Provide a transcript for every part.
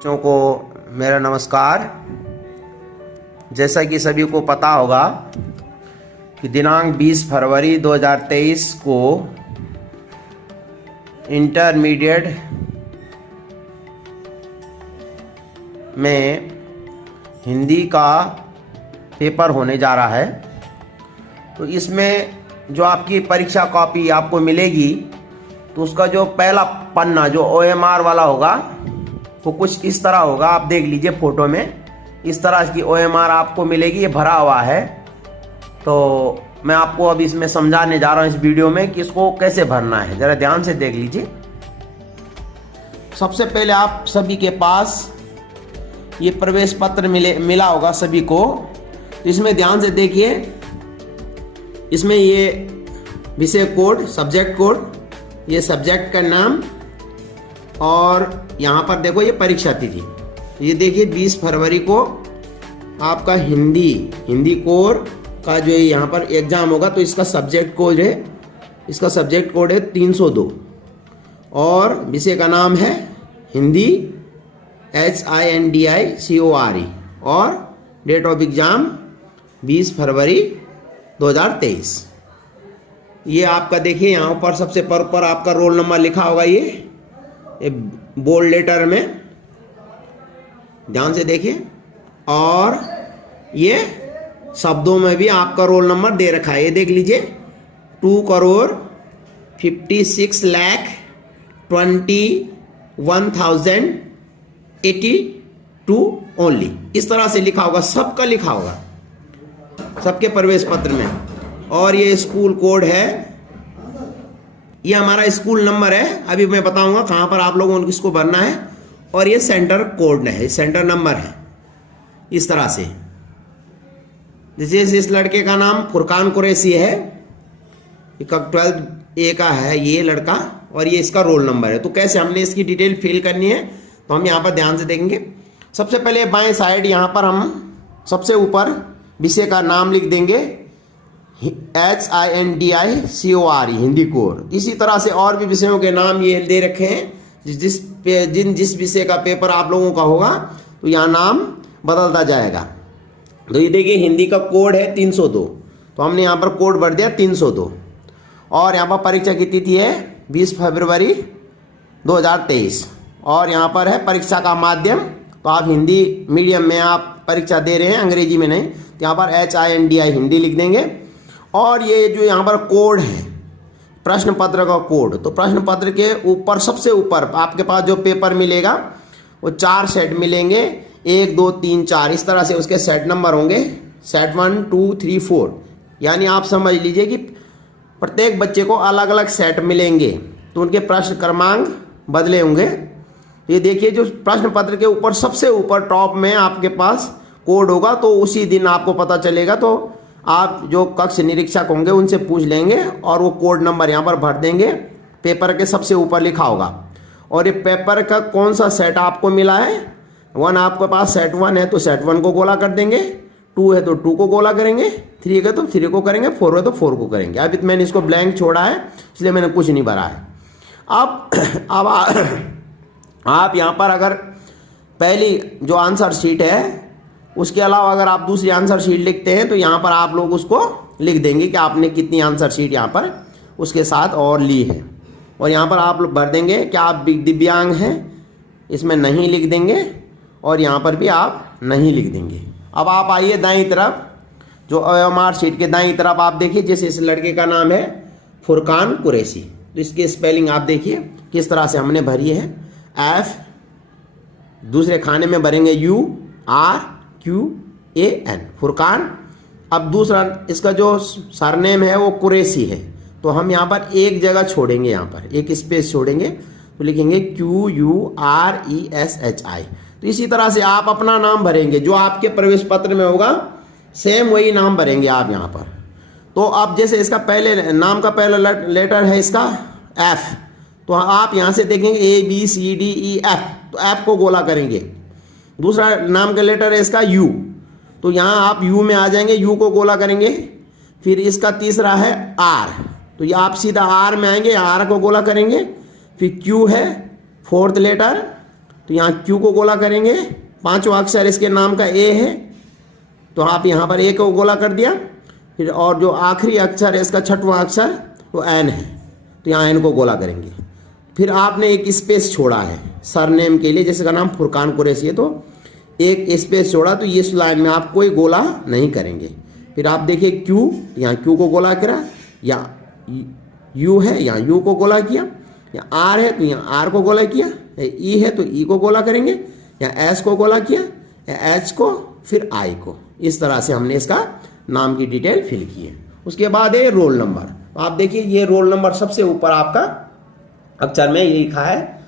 बच्चों को मेरा नमस्कार। जैसा कि सभी को पता होगा कि दिनांक 20 फरवरी 2023 को इंटरमीडिएट में हिंदी का पेपर होने जा रहा है। तो इसमें जो आपकी परीक्षा कॉपी आपको मिलेगी तो उसका जो पहला पन्ना जो OMR वाला होगा वो कुछ इस तरह होगा। आप देख लीजिए फोटो में, इस तरह की OMR आपको मिलेगी। ये भरा हुआ है। तो मैं आपको अब इसमें समझाने जा रहा हूँ इस वीडियो में कि इसको कैसे भरना है। ज़रा ध्यान से देख लीजिए। सबसे पहले आप सभी के पास ये प्रवेश पत्र मिला होगा सभी को। तो इसमें ध्यान से देखिए, इसमें ये विषय कोड, सब्जेक्ट कोड, ये सब्जेक्ट का नाम और यहाँ पर देखो ये परीक्षा तिथि। तो ये देखिए 20 फरवरी को आपका हिंदी कोर का जो यहाँ पर एग्जाम होगा। तो इसका सब्जेक्ट कोड है, इसका सब्जेक्ट कोड है 302 और विषय का नाम है हिंदी HINDI और डेट ऑफ एग्जाम 20 फरवरी 2023। ये आपका देखिए यहाँ पर सबसे पर आपका रोल नंबर लिखा होगा। ये बोल्ड लेटर में ध्यान से देखिए, और ये शब्दों में भी आपका रोल नंबर दे रखा है। ये देख लीजिए 2,56,21,082 ओनली, इस तरह से लिखा होगा। सबका लिखा होगा, सबके प्रवेश पत्र में। और ये स्कूल कोड है, ये हमारा स्कूल नंबर है। अभी मैं बताऊंगा कहाँ पर आप लोगों को इसको भरना है। और ये सेंटर कोड है, सेंटर नंबर है। इस तरह से जैसे इस लड़के का नाम फुरकान कुरैशी है, 12th A का है ये लड़का, और ये इसका रोल नंबर है। तो कैसे हमने इसकी डिटेल फिल करनी है तो हम यहाँ पर ध्यान से देखेंगे। सबसे पहले बाएं साइड यहाँ पर हम सबसे ऊपर विषय का नाम लिख देंगे HINDI हिंदी कोर। इसी तरह से और भी विषयों के नाम ये दे रखे हैं। जिस विषय का पेपर आप लोगों का होगा तो यहाँ नाम बदलता जाएगा। तो ये देखिए हिंदी का कोड है 302, तो हमने यहाँ पर कोड भर दिया 302। और यहाँ पर परीक्षा की तिथि है 20 फरवरी 2023। और यहाँ पर है परीक्षा का माध्यम। तो आप हिंदी मीडियम में आप परीक्षा दे रहे हैं, अंग्रेजी में नहीं। तो यहाँ पर HINDI हिंदी लिख देंगे। और ये जो यहाँ पर कोड है प्रश्न पत्र का कोड, तो प्रश्न पत्र के ऊपर सबसे ऊपर आपके पास जो पेपर मिलेगा वो 4 सेट मिलेंगे, 1 2 3 4 इस तरह से उसके सेट नंबर होंगे। सेट 1 2 3 4, यानी आप समझ लीजिए कि प्रत्येक बच्चे को अलग अलग सेट मिलेंगे। तो उनके प्रश्न क्रमांक बदले होंगे। ये देखिए जो प्रश्न पत्र के ऊपर सबसे ऊपर टॉप में आपके पास कोड होगा, तो उसी दिन आपको पता चलेगा। तो आप जो कक्ष निरीक्षक होंगे उनसे पूछ लेंगे और वो कोड नंबर यहाँ पर भर देंगे। पेपर के सबसे ऊपर लिखा होगा। और ये पेपर का कौन सा सेट आपको मिला है, 1 आपके पास सेट 1 है तो सेट 1 को गोला कर देंगे, 2 है तो 2 को गोला करेंगे, 3 है तो 3 को करेंगे, 4 है तो 4 को करेंगे। अभी तो मैंने इसको ब्लैंक छोड़ा है इसलिए मैंने कुछ नहीं भरा है। अब आप यहाँ पर अगर पहली जो आंसर शीट है उसके अलावा अगर आप दूसरी आंसर शीट लिखते हैं तो यहाँ पर आप लोग उसको लिख देंगे कि आपने कितनी आंसर शीट यहाँ पर उसके साथ और ली है। और यहाँ पर आप लोग भर देंगे कि आप दिव्यांग हैं, इसमें नहीं लिख देंगे। और यहाँ पर भी आप नहीं लिख देंगे। अब आप आइए दाईं तरफ, जो OMR शीट के दाईं तरफ आप देखिए, जैसे इस लड़के का नाम है फुरकान कुरैशी। तो इसकी स्पेलिंग आप देखिए किस तरह से हमने भरी है। F, दूसरे खाने में भरेंगे URQAN फुरकान। अब दूसरा इसका जो सरनेम है वो कुरैशी है, तो हम यहाँ पर एक जगह छोड़ेंगे, यहाँ पर एक स्पेस छोड़ेंगे तो लिखेंगे QURESHI। तो इसी तरह से आप अपना नाम भरेंगे, जो आपके प्रवेश पत्र में होगा सेम वही नाम भरेंगे आप यहाँ पर। तो अब जैसे इसका पहले नाम का पहला लेटर है इसका F, तो आप यहाँ से देखेंगे ABCDEF, तो F को गोला करेंगे। दूसरा नाम का लेटर है इसका U, तो यहाँ आप U में आ जाएंगे, U को गोला करेंगे। फिर इसका तीसरा है R, तो ये आप सीधा R में आएंगे, R को गोला करेंगे। फिर Q है 4th लेटर, तो यहाँ क्यू को गोला करेंगे, पांचवा अक्षर इसके नाम का ए है तो आप यहाँ पर ए को गोला कर दिया। फिर और जो आखिरी अक्षर है इसका छठवां अक्षर वो एन है तो यहाँ एन को गोला करेंगे। फिर आपने एक स्पेस छोड़ा है सरनेम के लिए, जैसे का नाम फुरकान कुरैशी है तो एक स्पेस छोड़ा, तो इस लाइन में आप कोई गोला नहीं करेंगे। फिर आप देखिए क्यू, यहाँ क्यू को गोला करा, या यू है यहाँ यू को गोला किया, या आर है तो यहाँ आर को गोला किया, ई है तो ई को गोला करेंगे, या एस को गोला किया, या एच को, फिर आई को। इस तरह से हमने इसका नाम की डिटेल फिल की है। उसके बाद है रोल नंबर। आप देखिए ये रोल नंबर सबसे ऊपर आपका अक्षर में ये लिखा है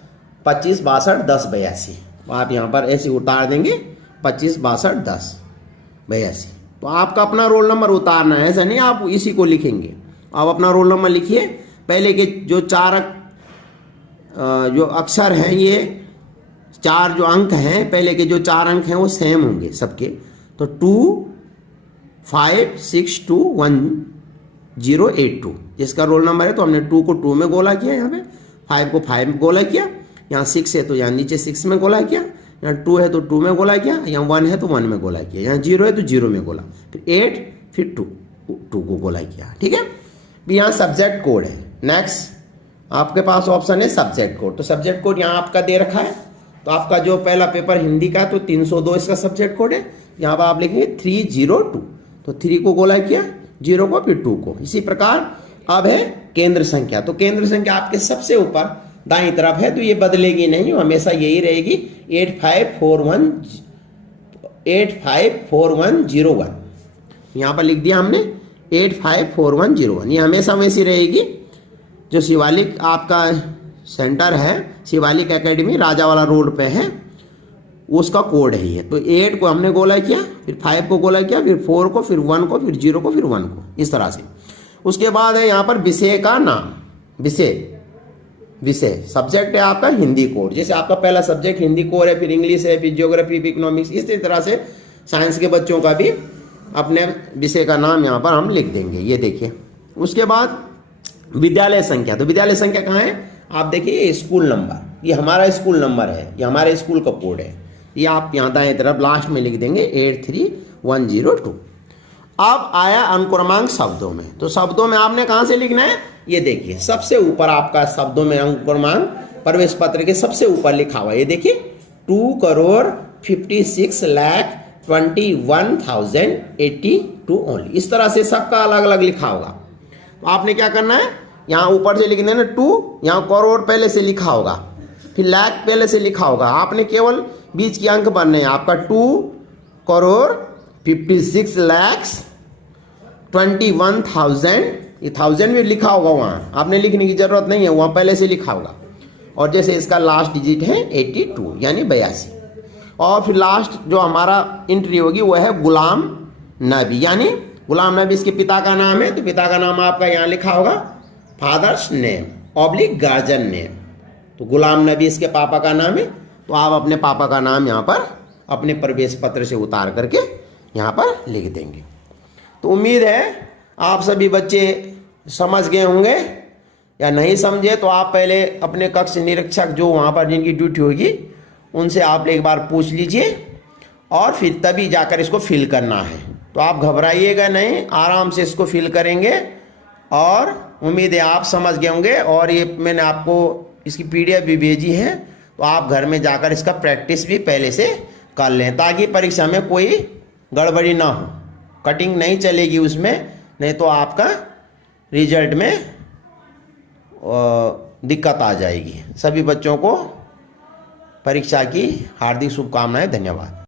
25 62 10 82। आप यहाँ पर ऐसे उतार देंगे 25 62 10 82। तो आपका अपना रोल नंबर उतारना है, ऐसा नहीं आप इसी को लिखेंगे। आप अपना रोल नंबर लिखिए। पहले के जो जो अक्षर हैं, ये 4 जो अंक हैं, पहले के जो 4 अंक हैं वो सेम होंगे सबके। तो 2 5 6 2 1 0 8 2 जिसका रोल नंबर है, तो हमने 2 को 2 में गोला किया, यहाँ पे 5 को 5 में गोला किया, यहाँ 6 है तो यहाँ नीचे 6 में गोला किया, यहाँ 2 है तो 2 में गोला किया, यहाँ 1 है तो 1 में गोला किया, यहाँ 0 है तो 0 में गोला, फिर 8 फिर 2 को गोला किया। ठीक है, यहाँ सब्जेक्ट कोड है। नेक्स्ट आपके पास ऑप्शन है सब्जेक्ट कोड। तो सब्जेक्ट कोड यहाँ आपका दे रखा है। तो आपका जो पहला पेपर हिंदी का तो 302 इसका सब्जेक्ट कोड है। यहाँ पर आप लिखेंगे 302, तो 3 को गोला किया, 0 को, फिर 2 को। इसी प्रकार अब है केंद्र संख्या। तो केंद्र संख्या आपके सबसे ऊपर दाईं तरफ है, तो ये बदलेगी नहीं, हमेशा यही रहेगी 854101। यहाँ पर लिख दिया हमने 854101, ये हमेशा वैसी रहेगी। जो शिवालिक आपका सेंटर है, शिवालिक एकेडमी राजावाला रोड पे है, उसका कोड है ये। तो 8 को हमने गोला किया, फिर 5 को गोला किया, फिर 4 को, फिर 1 को, फिर 0 को, फिर 1 को, इस तरह से। उसके बाद है यहाँ पर विषय का नाम। विषय सब्जेक्ट है आपका हिंदी कोड। जैसे आपका पहला सब्जेक्ट हिंदी कोड है, फिर इंग्लिश है, फिर ज्योग्राफी, फिर इकोनॉमिक्स, इसी तरह से साइंस के बच्चों का भी अपने विषय का नाम यहाँ पर हम लिख देंगे। ये देखिए। उसके बाद विद्यालय संख्या। तो विद्यालय संख्या कहाँ है? आप देखिए ये स्कूल नंबर, ये हमारा स्कूल नंबर है, ये हमारे स्कूल का कोड है। ये आप यहाँ दाएं तरफ लास्ट में लिख देंगे 83102। अब आया अनुक्रमांक शब्दों में। तो शब्दों में आपने कहाँ से लिखना है? ये देखिए सबसे ऊपर आपका शब्दों में अनुक्रमांक प्रवेश पत्र के सबसे ऊपर लिखा हुआ है। ये देखिए 2,56,21,082 ओनली। इस तरह से सबका अलग अलग लिखा होगा। तो आपने क्या करना है, यहाँ ऊपर से लिख देना 2, यहाँ करोड़ पहले से लिखा होगा, फिर लाख पहले से लिखा होगा। आपने केवल बीच के अंक भरने हैं। आपका 2,56,21,000, ये 1000 भी लिखा होगा, वहाँ आपने लिखने की जरूरत नहीं है, वहाँ पहले से लिखा होगा। और जैसे इसका लास्ट डिजिट है 82 यानी 82। और फिर लास्ट जो हमारा एंट्री होगी वो है गुलाम नबी, यानी गुलाम नबी इसके पिता का नाम है। तो पिता का नाम आपका यहाँ लिखा होगा father's name oblique guardian name. तो गुलाम नबी इसके पापा का नाम है। तो आप अपने पापा का नाम यहाँ पर अपने प्रवेश पत्र से उतार करके यहाँ पर लिख देंगे। तो उम्मीद है आप सभी बच्चे समझ गए होंगे, या नहीं समझे तो आप पहले अपने कक्ष निरीक्षक जो वहाँ पर जिनकी ड्यूटी होगी उनसे आप एक बार पूछ लीजिए, और फिर तभी जाकर इसको फिल करना है। तो आप घबराइएगा नहीं, आराम से इसको फिल करेंगे, और उम्मीद है आप समझ गए होंगे। और ये मैंने आपको इसकी PDF भी भेजी है, तो आप घर में जाकर इसका प्रैक्टिस भी पहले से कर लें, ताकि परीक्षा में कोई गड़बड़ी ना हो, कटिंग नहीं चलेगी उसमें, नहीं तो आपका रिजल्ट में दिक्कत आ जाएगी। सभी बच्चों को परीक्षा की हार्दिक शुभकामनाएं। धन्यवाद।